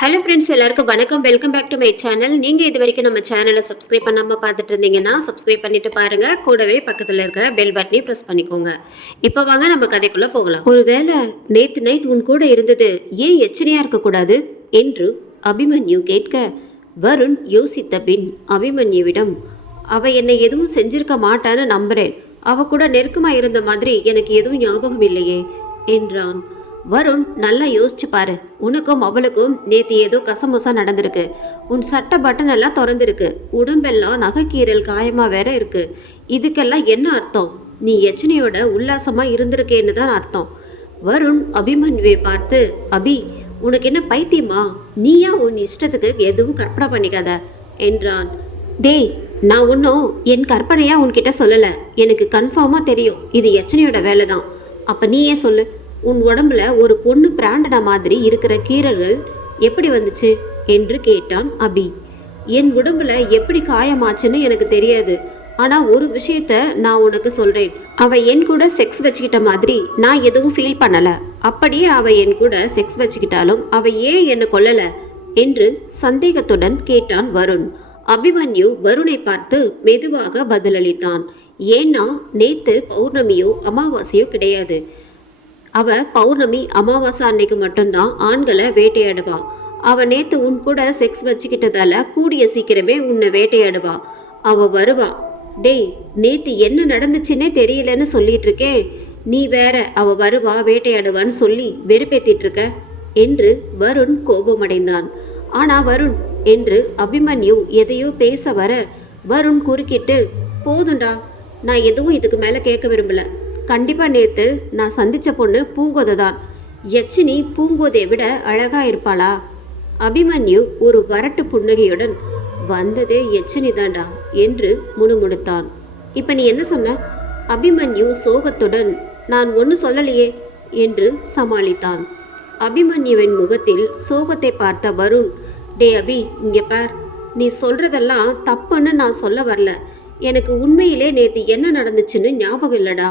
Hello friends எல்லாருக்கும் வணக்கம். Welcome back to my channel நீங்கள் இது வரைக்கும் நம்ம சேனலை சப்ஸ்கிரைப் பண்ணாமல் பார்த்துட்டு இருந்தீங்கன்னா சப்ஸ்கிரைப் பண்ணிட்டு பாருங்க. கூடவே பக்கத்தில் இருக்கிற பெல் பட்டனையும் ப்ரெஸ் பண்ணிக்கோங்க. இப்போ வாங்க நம்ம கதைக்குள்ளே போகலாம். ஒருவேளை நேற்று நைட் உன் கூட இருந்தது ஏன் எச்சனையாக இருக்கக்கூடாது என்று அபிமன்யு கேட்க வருண் யோசித்த பின் அபிமன்யுவிடம் அவ என்னை எதுவும் செஞ்சிருக்க மாட்டான்னு நம்புறேன். அவ கூட நெருக்கமாக இருந்த மாதிரி எனக்கு எதுவும் ஞாபகம் இல்லையே என்றான். வருண் நல்லா யோசிச்சு பாரு. உனக்கும் அவளுக்கும் நேத்து ஏதோ கசமுசா நடந்திருக்கு. உன் சட்டை பட்டன் எல்லாம் திறந்திருக்கு. உடம்பெல்லாம் நகைக்கீரல் காயமா வேற இருக்கு. இதுக்கெல்லாம் என்ன அர்த்தம்? நீ எச்சனையோட உல்லாசமா இருந்திருக்கேன்னு தான் அர்த்தம். வருண் அபிமன்யுவை பார்த்து அபி உனக்கு என்ன பைத்தியமா? நீயா உன் இஷ்டத்துக்கு எதுவும் கற்பனை பண்ணிக்காத என்றான். டேய் நான் ஒன்றும் என் கற்பனையா உன்கிட்ட சொல்லலை. எனக்கு கன்ஃபார்மாக தெரியும். இது எச்சனையோட வேலை தான் அப்போ நீயே சொல்லு. உன் உடம்புல ஒரு பொண்ணு பிராண்டடா மாதிரி இருக்கிற கீறல்கள் எப்படி வந்துச்சு? என்று கேட்டான் அபி. என் உடம்புல எப்படி காயமாச்சுன்னு எனக்கு தெரியாது. ஆனால் ஒரு விஷயத்த நான் உனக்கு சொல்கிறேன் அவள் என் கூட செக்ஸ் வச்சுக்கிட்ட மாதிரி நான் எதுவும் ஃபீல் பண்ணலை. அப்படியே அவள் என் கூட செக்ஸ் வச்சுக்கிட்டாலும் அவள் ஏன் என்னை கொல்லலை? என்று சந்தேகத்துடன் கேட்டான் வருண். அபிமன்யு வருணை பார்த்து மெதுவாக பதிலளித்தான். ஏன்னா நேத்து பௌர்ணமியோ அமாவாசையோ கிடையாது. அவ பௌர்ணமி அமாவாசை அன்னைக்கு மட்டும்தான் ஆண்களை வேட்டையாடுவா. அவ நேத்து உன் கூட செக்ஸ் வச்சுக்கிட்டதால கூடிய சீக்கிரமே உன்னை வேட்டையாடுவா. அவ வருவா. டேய் நேத்து என்ன நடந்துச்சுன்னே தெரியலன்னு சொல்லிட்டு இருக்கேன் நீ வேற அவ வருவா வேட்டையாடுவான்னு சொல்லி வெறுப்பேத்திட்டு இருக்க என்று வருண் கோபமடைந்தான். ஆனா வருண் என்று அபிமன்யு எதையோ பேச வர வருண் குறுக்கிட்டு போதுண்டா நான் எதுவும் இதுக்கு மேல கேட்க விரும்பல. கண்டிப்பாக நேற்று நான் சந்தித்த பொண்ணு பூங்கோதை தான் யச்சினி பூங்கோதை விட அழகாக இருப்பாளா? அபிமன்யு ஒரு வரட்டு புன்னகையுடன் வந்ததே யச்சினி தாண்டா என்று முணுமுணுத்தான். இப்போ நீ என்ன சொன்ன? அபிமன்யு சோகத்துடன் நான் ஒன்று சொல்லலையே என்று சமாளித்தான். அபிமன்யுவின் முகத்தில் சோகத்தை பார்த்த வருண் டே அபி இங்கே பார். நீ சொல்கிறதெல்லாம் தப்புன்னு நான் சொல்ல வரல. எனக்கு உண்மையிலே நேற்று என்ன நடந்துச்சுன்னு ஞாபகம் இல்லடா.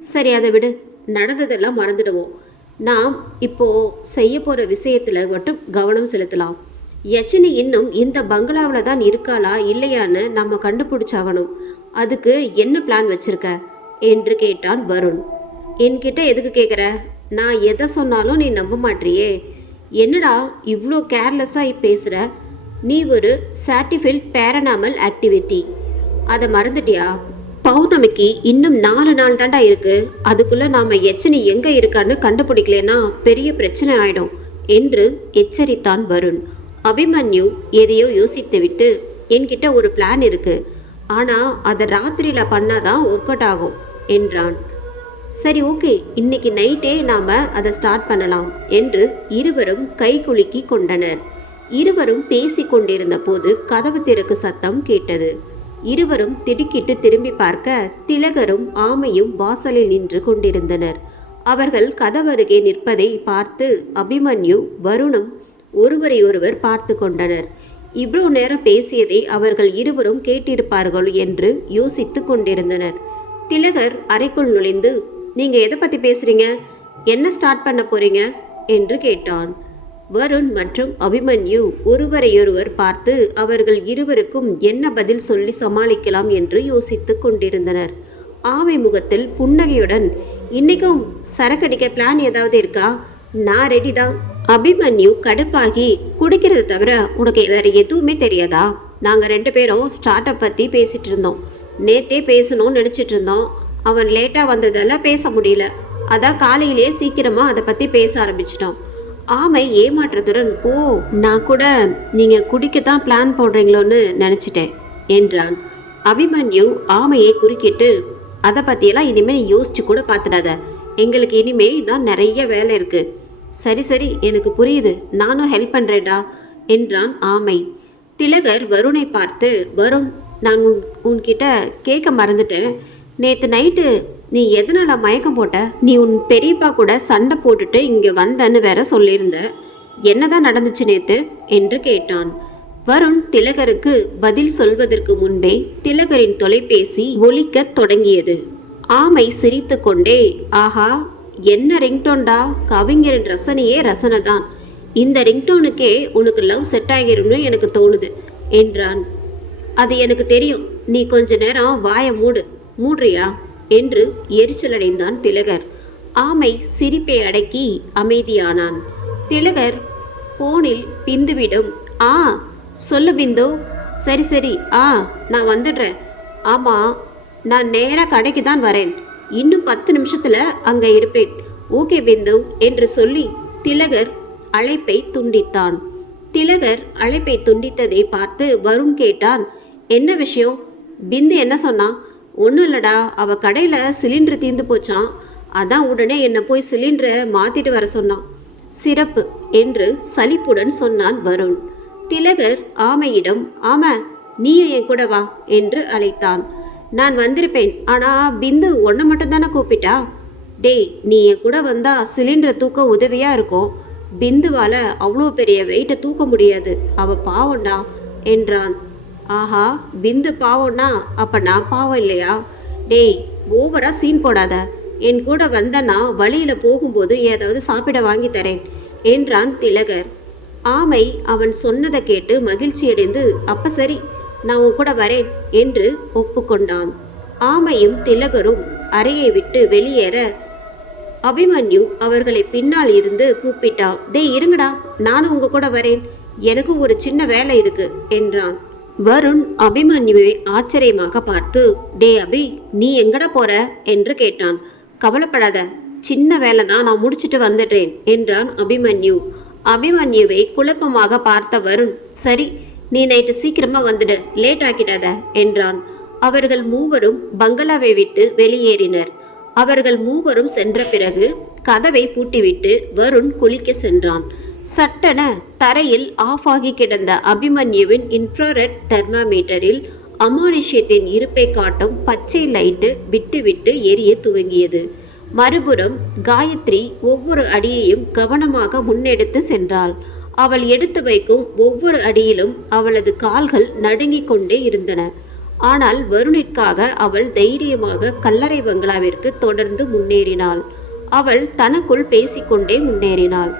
சரி அதை விடு. நடந்ததெல்லாம் மறந்துடுவோம். நாம் இப்போ செய்ய போகிற விஷயத்தில் மட்டும் கவனம் செலுத்தலாம். யச்சினி இன்னும் இந்த பங்களாவில் தான் இருக்காளா இல்லையான்னு நம்ம கண்டுபிடிச்சாகணும். அதுக்கு என்ன பிளான் வச்சுருக்க? என்று கேட்டான் வருண். என்கிட்ட எதுக்கு கேட்குற நான் எதை சொன்னாலும் நீ நம்ப மாட்றியே என்னடா இவ்வளோ கேர்லெஸ்ஸாக பேசுகிற நீ ஒரு சர்டிஃபில் பேரனாமல் ஆக்டிவிட்டி அதை மறந்துட்டியா? பௌர்ணமிக்கு இன்னும் நாலு நாள் தாண்டா இருக்கு. அதுக்குள்ள நாம எச்சனி எங்க இருக்கான்னு கண்டுபிடிக்கலனா பெரிய பிரச்சனை ஆயிடும் என்று எச்சரித்தான் வருண். அபிமன்யு எதையோ யோசித்துவிட்டு என்கிட்ட ஒரு பிளான் இருக்கு. ஆனா அதை ராத்திரியில பண்ணாதான் ஒர்க் அவுட் ஆகும் என்றான். சரி ஓகே இன்னைக்கு நைட்டே நாம அதை ஸ்டார்ட் பண்ணலாம் என்று இருவரும் கை குலுக்கி கொண்டனர். இருவரும் பேசி கொண்டிருந்த போது கதவு திறக்கு சத்தம் கேட்டது. இருவரும் திடுக்கிட்டு திரும்பி பார்க்க திலகரும் ஆமையும் வாசலில் நின்று கொண்டிருந்தனர். அவர்கள் கதவருகே நிற்பதை பார்த்து அபிமன்யு வருணும் ஒருவரையொருவர் பார்த்து கொண்டனர். இவ்வளோ நேரம் பேசியதை அவர்கள் இருவரும் கேட்டிருப்பார்கள் என்று யோசித்து கொண்டிருந்தனர். திலகர் அறைக்குள் நுழைந்து நீங்கள் எதை பற்றி பேசுகிறீங்க என்ன ஸ்டார்ட் பண்ண போறீங்க? என்று கேட்டான். வருண் மற்றும் அபிமன்யு ஒருவரையொருவர் பார்த்து அவர்கள் இருவருக்கும் என்ன பதில் சொல்லி சமாளிக்கலாம்? என்று யோசித்து கொண்டிருந்தனர். ஆவை முகத்தில் புன்னகையுடன் இன்னைக்கும் சரக்கடிக்க பிளான் ஏதாவது இருக்கா? நான் ரெடி தான். அபிமன்யு கடுப்பாகி குடிக்கிறது தவிர உனக்கு வேற எதுவுமே தெரியாதா? நாங்கள் ரெண்டு பேரும் ஸ்டார்ட் அப் பற்றி பேசிகிட்டு இருந்தோம். நேத்தே பேசணும்னு நினச்சிட்டு இருந்தோம். அவன் லேட்டாக வந்ததெல்லாம் பேச முடியல. அதான் காலையிலேயே சீக்கிரமாக அதை பற்றி பேச ஆரம்பிச்சிட்டோம். ஆமை ஏமாற்றத்துடன் ஓ நான் கூட நீங்க குடிக்கத்தான் பிளான் போடுறீங்களோன்னு நினைச்சிட்டேன் என்றான். அபிமன்யு ஆமையை குறுக்கிட்டு அதை பற்றியெல்லாம் இனிமேல் யோசிச்சு கூட பார்த்துடாத. எங்களுக்கு இனிமே தான் நிறைய வேலை இருக்கு. சரி சரி எனக்கு புரியுது. நானும் ஹெல்ப் பண்ணுறேடா என்றான் ஆமை. திலகர் வருணை பார்த்து வருண் நான் உன் உன்கிட்ட கேட்க மறந்துட்டேன். நேற்று நைட்டு நீ எதனால மயக்கம் போட்ட? நீ உன் பெரியப்பா கூட சண்டை போட்டுட்டு இங்கே வந்தன்னு வேற சொல்லியிருந்த. என்னதான் நடந்துச்சு நேத்து? என்று கேட்டான். வருண் திலகருக்கு பதில் சொல்வதற்கு முன்பே திலகரின் தொலைபேசி ஒலிக்க தொடங்கியது. ஆமை சிரித்துக்கொண்டே ஆஹா என்ன ரிங்டோன்டா? கவிஞரின் ரசனையே ரசனை தான் இந்த ரிங்டோனுக்கே உனக்கு லவ் செட் ஆகிரும்னு எனக்கு தோணுது என்றான். அது எனக்கு தெரியும். நீ கொஞ்ச நேரம் வாயை மூடு. மூடுறியா? என்று எரிச்சலடைந்தான் திலகர். ஆமை சிரிப்பை அடக்கி அமைதியானான். திலகர் போனில் பிந்துவிடும் ஆ சொல்லு பிந்து. சரி சரி ஆ நான் வந்துடுறேன். ஆமாம் நான் நேராக கடைக்கு தான் வரேன். இன்னும் பத்து நிமிஷத்தில் அங்கே இருப்பேன். ஓகே பிந்து என்று சொல்லி திலகர் அழைப்பை துண்டித்தான். திலகர் அழைப்பை துண்டித்ததை பார்த்து வருண் கேட்டான் என்ன விஷயம்? பிந்து என்ன சொன்னான் ஒன்றும் இல்லைடா அவள் கடையில் சிலிண்ட்ரு தீர்ந்து போச்சான் அதான் உடனே என்னை போய் சிலிண்டரை மாற்றிட்டு வர சொன்னான். சிறப்பு என்று சலிப்புடன் சொன்னான் வருண். திலகர் ஆமையிடம் ஆமா நீயும் என் கூட வா என்று அழைத்தான். நான் வந்திருப்பேன் ஆனால் பிந்து உன்னை மட்டும்தானே கூப்பிட்டா? டேய் நீ என் கூட வந்தால் சிலிண்டரை தூக்க உதவியாக இருக்கும். பிந்துவால் அவ்வளோ பெரிய வெயிட்டை தூக்க முடியாது. அவள் பாவண்டா என்றான். ஆஹா பிந்து பாவம்னா அப்போ நான் பாவம் இல்லையா? டேய் ஓவராக சீன் போடாத. என் கூட வந்தனா வழியில் போகும்போது ஏதாவது சாப்பிட வாங்கி தரேன் என்றான் திலகர். ஆமை அவன் சொன்னதை கேட்டு மகிழ்ச்சியடைந்து அப்ப சரி நான் உன் கூட வரேன் என்று ஒப்புக்கொண்டான். ஆமையும் திலகரும் அறையை விட்டு வெளியேற அபிமன்யு அவர்களை பின்னால் இருந்து கூப்பிட்டா டேய் இருங்கடா நானும் உங்க கூட வரேன் எனக்கும் ஒரு சின்ன வேலை இருக்கு என்றான். வருண் அபிமன்யுவை ஆச்சரியமாக பார்த்து டே அபி நீ எங்கடா போற? என்று கேட்டான். கவலைப்படாத சின்ன வேலை தான் நான் முடிச்சிட்டு வந்துடுறேன் என்றான் அபிமன்யு. அபிமன்யுவை குழப்பமாக பார்த்த வருண் சரி நீ நைட்டு சீக்கிரமா வந்துடு லேட் ஆக்கிடாத என்றான். அவர்கள் மூவரும் பங்களாவை விட்டு வெளியேறினர். அவர்கள் மூவரும் சென்ற பிறகு கதவை பூட்டிவிட்டு வருண் குளிக்க சென்றான். சட்டென தரையில் ஆஃப் ஆகி கிடந்த அபிமன்யுவின் இன்ஃப்ராரெட் தெர்மாமீட்டரில் அமானுஷ்யத்தின் இருப்பை காட்டும் பச்சை லைட்டு விட்டு விட்டு எரிய துவங்கியது. மறுபுறம் காயத்ரி ஒவ்வொரு அடியையும் கவனமாக முன்னெடுத்து சென்றாள். அவள் எடுத்து வைக்கும் ஒவ்வொரு அடியிலும் அவளது கால்கள் நடுங்கிக் கொண்டே இருந்தன. ஆனால் வருணிற்காக அவள் தைரியமாக கல்லறை பங்களாவிற்கு தொடர்ந்து முன்னேறினாள். அவள் தனக்குள் பேசிக்கொண்டே முன்னேறினாள்.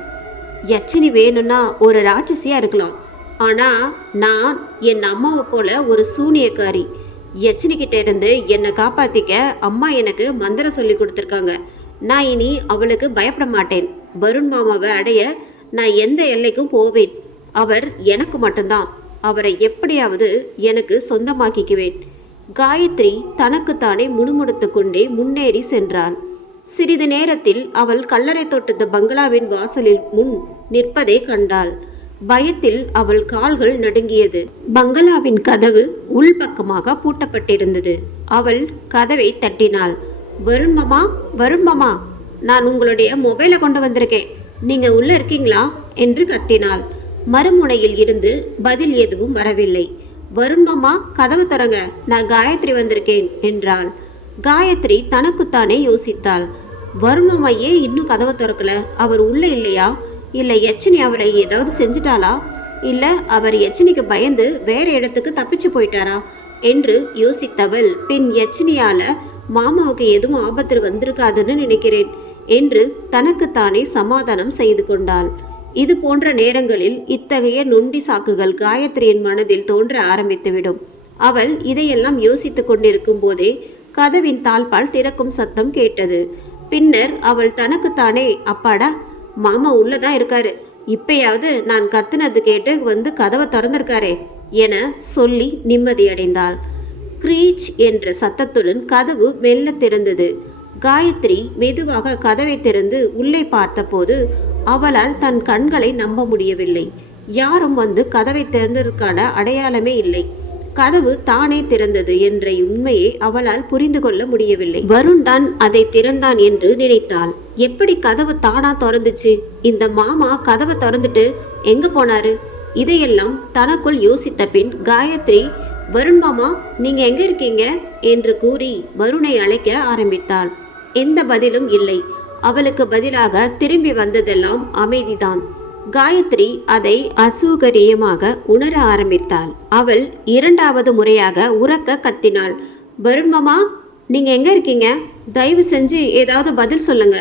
யச்சினி வேணும்னா ஒரு ராட்சசியா இருக்கலாம். ஆனா நான் என் அம்மாவை போல ஒரு சூனியக்காரி. யச்சினி கிட்ட இருந்து என்னை காப்பாத்திக்க அம்மா எனக்கு மந்திரம் சொல்லி கொடுத்துருக்காங்க. நான் இனி அவளுக்கு பயப்பட மாட்டேன். வருண் மாமாவை அடைய நான் எந்த எல்லைக்கும் போவேன். அவர் எனக்கு மட்டும்தான். அவரை எப்படியாவது எனக்கு சொந்தமாக்கிக்குவேன். காயத்ரி தனக்குத்தானே முணுமுணுத்து கொண்டே முன்னேறி சென்றாள். சிறிது நேரத்தில் அவள் கல்லறை தோட்டத்து பங்களாவின் வாசலில் முன் நிற்பதை கண்டாள். பயத்தில் அவள் கால்கள் நடுங்கியது. பங்களாவின் கதவு உள்பக்கமாக பூட்டப்பட்டிருந்தது. அவள் கதவை தட்டினாள். வருண்மமா வருண்மமா நான் உங்களுடைய மொபைலை கொண்டு வந்திருக்கேன். நீங்க உள்ள இருக்கீங்களா? என்று கத்தினாள். மறுமுனையில் இருந்து பதில் எதுவும் வரவில்லை. வருண்மமா கதவு திறங்க. நான் காயத்ரி வந்திருக்கேன் என்றாள். காயத்ரி தனக்குத்தானே யோசித்தாள். வருணம்மையே ஏன் இன்னும் கதவை திறக்கல. அவர் உள்ள இல்லையா? இல்லை யச்சினி அவரை ஏதாவது செஞ்சிட்டாளா? இல்லை அவர் யச்சினிக்கு பயந்து வேற இடத்துக்கு தப்பிச்சு போயிட்டாரா? என்று யோசித்தவள் பின் யச்சினியால மாமாவுக்கு எதுவும் ஆபத்து வந்திருக்காதுன்னு நினைக்கிறேன் என்று தனக்குத்தானே சமாதானம் செய்து கொண்டாள். இது போன்ற நேரங்களில் இத்தகைய நொண்டி சாக்குகள் காயத்ரியின் மனதில் தோன்ற ஆரம்பித்துவிடும். அவள் இதையெல்லாம் யோசித்து கொண்டிருக்கும் போதே கதவின் தாழ்பால் திறக்கும் சத்தம் கேட்டது. பின்னர் அவள் தனக்குத்தானே அப்பாடா மாமா உள்ளதான் இருக்காரு. இப்பயாவது நான் கத்துனது கேட்டு வந்து கதவை திறந்திருக்காரே என சொல்லி நிம்மதியடைந்தாள் க்ரீச் என்ற சத்தத்துடன் கதவு மெல்ல திறந்தது. காயத்ரி மெதுவாக கதவை திறந்து உள்ளே பார்த்தபோது அவளால் தன் கண்களை நம்ப முடியவில்லை. யாரும் வந்து கதவை திறந்ததற்கான அடையாளமே இல்லை. கதவு தானே திறந்தது என்ற உண்மையை அவளால் புரிந்து கொள்ள முடியவில்லை. வருண் தான் அதை திறந்தான் என்று நினைத்தாள். எப்படி கதவு தானா திறந்துச்சு? இந்த மாமா கதவை திறந்துட்டு எங்க போனாரு? இதையெல்லாம் தனக்குள் யோசித்த பின் காயத்ரி வருண் மாமா நீங்க எங்க இருக்கீங்க? என்று கூறி வருணை அழைக்க ஆரம்பித்தாள். எந்த பதிலும் இல்லை. அவளுக்கு பதிலாக திரும்பி வந்ததெல்லாம் அமைதிதான். காயத்ரி அதை அசௌகரியமாக உணர ஆரம்பித்தாள். அவள் இரண்டாவது முறையாக உறக்க கத்தினாள். வருண்மமா நீங்கள் நீங்க எங்க இருக்கீங்க? தயவு செஞ்சு ஏதாவது பதில் சொல்லுங்க.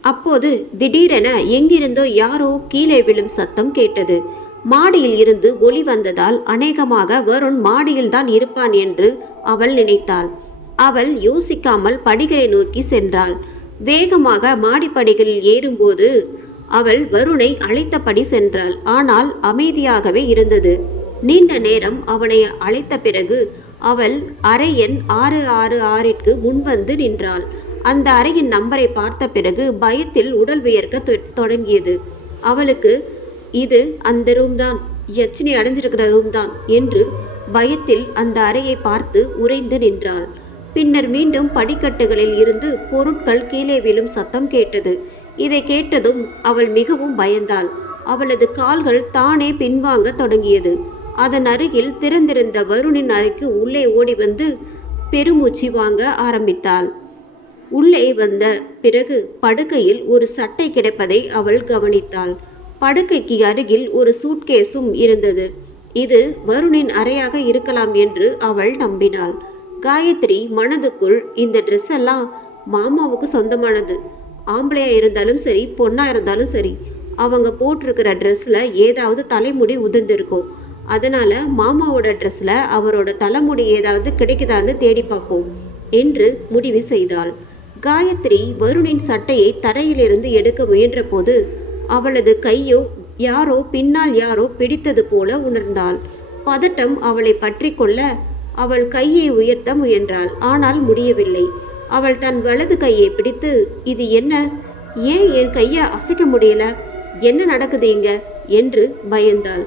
அப்போது திடீரென எங்கிருந்தோ யாரோ கீழே விழும் சத்தம் கேட்டது. மாடியில் இருந்து ஒளி வந்ததால் அநேகமாக வருண் மாடியில்தான் இருப்பான் என்று அவள் நினைத்தாள். அவள் யோசிக்காமல் படிகளை நோக்கி சென்றாள். வேகமாக மாடிப்படிகளில் ஏறும்போது அவள் வருணை அழைத்தபடி சென்றாள். ஆனால் அமைதியாகவே இருந்தது. நீண்ட நேரம் அவனை அழைத்த பிறகு அவள் அறை எண் ஆறு ஆறு ஆறிற்கு முன்வந்து நின்றாள். அந்த அறையின் நம்பரை பார்த்த பிறகு பயத்தில் உடல் வியர்க்க தொ- தொடங்கியது. அவளுக்கு இது அந்த ரூம் தான். யட்சினி அடைஞ்சிருக்கிற ரூம் தான் என்று பயத்தில் அந்த அறையை பார்த்து உறைந்து நின்றாள். பின்னர் மீண்டும் படிக்கட்டுகளில் இருந்து பொருட்கள் கீழே விழும் சத்தம் கேட்டது. இதை கேட்டதும் அவள் மிகவும் பயந்தாள். அவளது கால்கள் தானே பின்வாங்க தொடங்கியது. அதன் அருகில் திறந்திருந்த வருணின் அறைக்கு உள்ளே ஓடி வந்து பெருமூச்சு வாங்க ஆரம்பித்தாள். உள்ளே வந்த பிறகு படுக்கையில் ஒரு சட்டை கிடைப்பதை அவள் கவனித்தாள். படுக்கைக்கு அருகில் ஒரு சூட்கேஸும் இருந்தது. இது வருணின் அறையாக இருக்கலாம் என்று அவள் நம்பினாள். காயத்ரி மனதுக்குள் இந்த ட்ரெஸ் எல்லாம் மாமாவுக்கு சொந்தமானது. ஆம்பளையாக இருந்தாலும் சரி பொண்ணாக இருந்தாலும் சரி அவங்க போட்டிருக்கிற ட்ரெஸ்ஸில் ஏதாவது தலைமுடி உதிர்ந்திருக்கும். அதனால் மாமாவோட ட்ரெஸ்ஸில் அவரோட தலைமுடி ஏதாவது கிடைக்குதான்னு தேடி பார்ப்போம் என்று முடிவு செய்தாள். காயத்ரி வருணின் சட்டையை தரையிலிருந்து எடுக்க முயன்றபோது அவளது கையோ யாரோ பின்னால் யாரோ பிடித்தது போல உணர்ந்தாள். பதட்டம் அவளை பற்றி கொள்ள அவள் கையை உயர்த்த முயன்றாள். ஆனால் முடியவில்லை. அவள் தன் வலது கையை பிடித்து இது என்ன? ஏன் என் கையை அசைக்க முடியல? என்ன நடக்குது இங்க? என்று பயந்தாள்.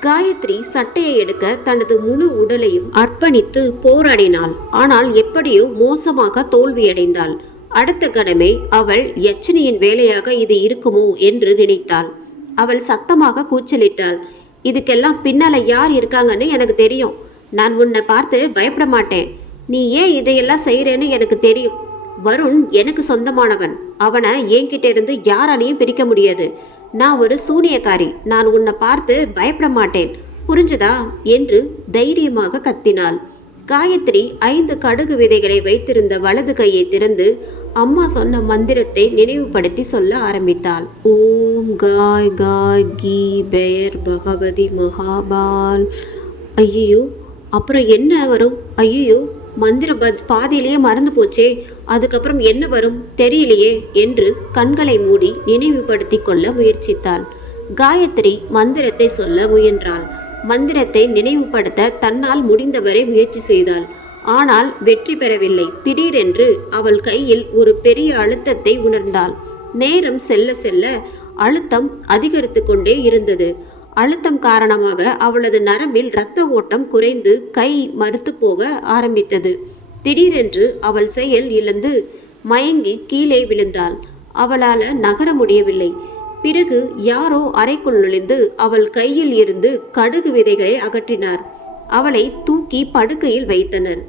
காயத்ரி சட்டையை எடுக்க தனது முழு உடலையும் அர்ப்பணித்து போராடினாள். ஆனால் எப்படியோ மோசமாக தோல்வியடைந்தாள். அடுத்த கணமே அவள் யச்சனையின் வேலையாக இது இருக்குமோ? என்று நினைத்தாள். அவள் சத்தமாக கூச்சலிட்டாள். இதுக்கெல்லாம் பின்னால யார் இருக்காங்கன்னு எனக்கு தெரியும். நான் உன்னை பார்த்து பயப்பட மாட்டேன். நீ ஏன் இதையெல்லாம் செய்கிறேன்னு எனக்கு தெரியும். வருண் எனக்கு சொந்தமானவன். அவனை என்கிட்ட இருந்து யாராலையும் பிரிக்க முடியாது. நான் ஒரு சூனியக்காரி. நான் உன்னை பார்த்து பயப்பட மாட்டேன். புரிஞ்சுதா? என்று தைரியமாக கத்தினாள். காயத்ரி ஐந்து கடுகு விதைகளை வைத்திருந்த வலது கையை திறந்து அம்மா சொன்ன மந்திரத்தை நினைவுபடுத்தி சொல்ல ஆரம்பித்தாள். ஓம் காய் காய் கீ பெயர் பகவதி மகாபால். ஐயோ அப்புறம் என்ன வரும்? ஐயோ மந்திரபத் பாதியிலேயே மறந்து போச்சே. அதுக்கப்புறம் என்ன வரும்? தெரியலையே என்று கண்களை மூடி நினைவுபடுத்தி கொள்ள முயற்சித்தாள். காயத்ரி மந்திரத்தை சொல்ல முயன்றாள். மந்திரத்தை நினைவுபடுத்த தன்னால் முடிந்தவரை முயற்சி செய்தாள். ஆனால் வெற்றி பெறவில்லை. திடீரென்று அவள் கையில் ஒரு பெரிய அழுத்தத்தை உணர்ந்தாள். நேரம் செல்ல செல்ல அழுத்தம் அதிகரித்து கொண்டே இருந்தது. அழுத்தம் காரணமாக அவளது நரம்பில் இரத்த ஓட்டம் குறைந்து கை மறுத்து போக ஆரம்பித்தது. திடீரென்று அவள் செயல் இழந்து மயங்கி கீழே விழுந்தாள். அவளால் நகர முடியவில்லை. பிறகு யாரோ அறைக்குள் நுழைந்து அவள் கையில் இருந்து கடுகு விதைகளை அகற்றினார். அவளை தூக்கி படுக்கையில் வைத்தனர்.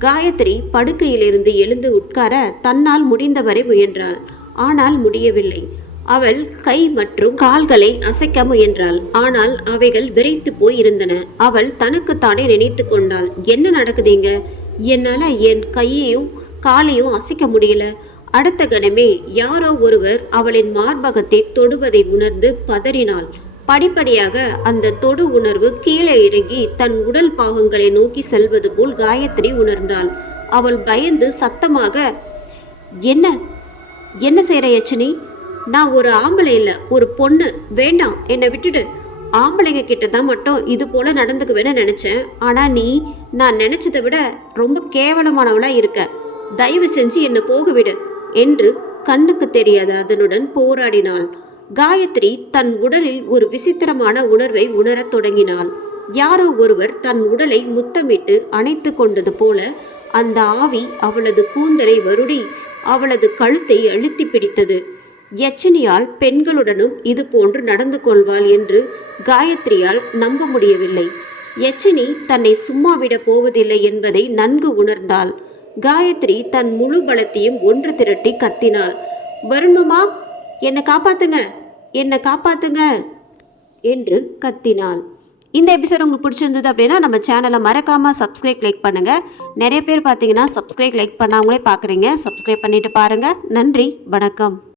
காயத்ரி படுக்கையிலிருந்து எழுந்து உட்கார தன்னால் முடிந்தவரை முயன்றாள். ஆனால் முடியவில்லை. அவள் கை மற்றும் கால்களை அசைக்க முயன்றாள். ஆனால் அவைகள் விரைத்து போய் இருந்தன அவள் தனக்குத்தானே நினைத்து கொண்டாள். என்ன நடக்குதுங்க? என்னால என் கையையும் காலையும் அசைக்க முடியல. அடுத்த கணமே யாரோ ஒருவர் அவளின் மார்பகத்தை தொடுவதை உணர்ந்து பதறினாள். படிப்படியாக அந்த தொடு உணர்வு கீழே இறங்கி தன் உடல் பாகங்களை நோக்கி செல்வது போல் காயத்ரி உணர்ந்தாள். அவள் பயந்து சத்தமாக என்ன? என்ன செய்கிற யச்சினி நான் ஒரு ஆம்பளை இல்லை ஒரு பொண்ணு. வேண்டாம் என்னை விட்டுடு. ஆம்பளைங்க கிட்ட தான் மட்டும் இது போல நடந்துக்குவேன்னு நினச்சேன். ஆனால் நீ நான் நினச்சதை விட ரொம்ப கேவலமானவளா இருக்க. தயவு செஞ்சு என்னை போகவிடு என்று கண்ணுக்கு தெரியாத அதனுடன் போராடினாள். காயத்ரி தன் உடலில் ஒரு விசித்திரமான உணர்வை உணரத் தொடங்கினாள். யாரோ ஒருவர் தன் உடலை முத்தமிட்டு அணைத்து கொண்டது போல அந்த ஆவி அவளது கூந்தலை வருடி அவளது கழுத்தை அழுத்தி பிடித்தது. யச்சனியால் பெண்களுடனும் இது போன்று நடந்து கொள்வாள் என்று காயத்ரியால் நம்ப முடியவில்லை. யச்சினி தன்னை சும்மா விட போவதில்லை என்பதை நன்கு உணர்ந்தாள். காயத்ரி தன் முழு பலத்தையும் ஒன்று திரட்டி கத்தினாள். வருணமா என்னை காப்பாத்துங்க என்னை காப்பாத்துங்க என்று கத்தினாள். இந்த எபிசோட் உங்களுக்கு பிடிச்சிருந்தது அப்படின்னா நம்ம சேனலை மறக்காமல் சப்ஸ்கிரைப் லைக் பண்ணுங்கள் நிறைய பேர் பார்த்தீங்கன்னா சப்ஸ்கிரைப் லைக் பண்ணாமலே பார்க்குறீங்க. சப்ஸ்கிரைப் பண்ணிட்டு பாருங்கள் நன்றி வணக்கம்.